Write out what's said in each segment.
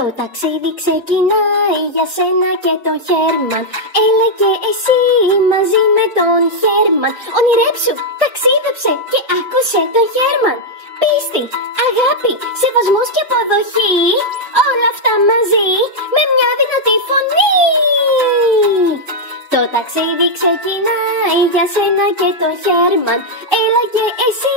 Το ταξίδι ξεκινάει για σένα και τον Χέρμαν. Έλα και εσύ μαζί με τον Χέρμαν. Ονειρέψου, ταξίδεψε και άκουσε τον Χέρμαν. Πίστη, αγάπη, σεβασμός και αποδοχή. Όλα αυτά μαζί με μια δυνατή φωνή. Το ταξίδι ξεκινάει για σένα και τον Χέρμαν. Έλα και εσύ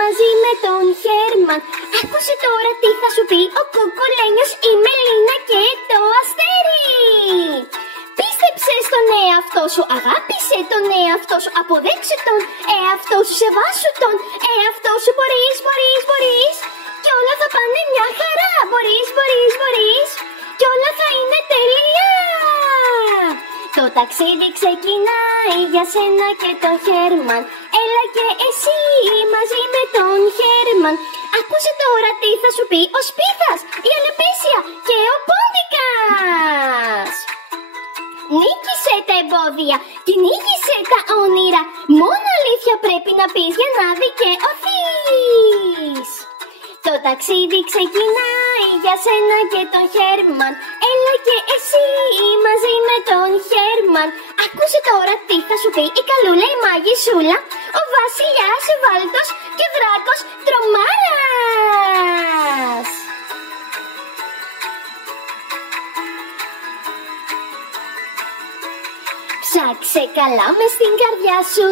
μαζί με τον Χέρμαν. Άκουσε τώρα τι θα σου πει ο Κουκουλένιος, η Μελίνα και το Αστέρι. Πίστεψε στον εαυτό σου, αγάπησε τον εαυτό σου, αποδέξε τον εαυτό σου, σεβάσου τον εαυτό σου. Μπορείς κι όλα θα πάνε μια χαρά. Μπορείς κι όλα θα είναι τέλεια. Το ταξίδι ξεκινάει για σένα και τον Χέρμαν. Έλα και εσύ μαζί με τον Χέρμαν. Άκουσε τώρα τι θα σου πει ο Σπίθας, η Αλεπίσια και ο Πόντικας. Νίκησε τα εμπόδια, κυνήγησε τα όνειρα. Μόνο αλήθεια πρέπει να πεις για να δικαιωθείς. Το ταξίδι ξεκινάει για σένα και τον Χέρμαν. Έλα και εσύ μαζί με τον Χέρμαν. Άκουσε τώρα τι θα σου πει η Καλούλα, η Μαγισούλα, ο Βασιλιάς Βάλτος και ο Δράκος Τρομάρας. Ψάξε καλά μες στην καρδιά σου,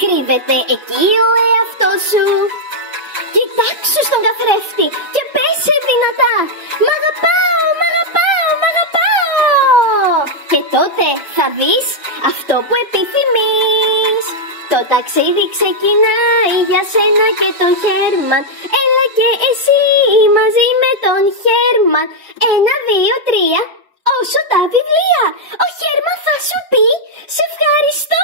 κρύβεται εκεί ο εαυτός σου. Κοιτάξου στον καθρέφτη και πέσε δυνατά. Μ' αγαπάω. Και τότε θα δεις αυτό που επιθυμείς. Το ταξίδι ξεκινάει για σένα και τον Χέρμαν. Έλα και εσύ μαζί με τον Χέρμαν. 1, 2, 3, όσο τα βιβλία. Ο Χέρμαν θα σου πει σε ευχαριστώ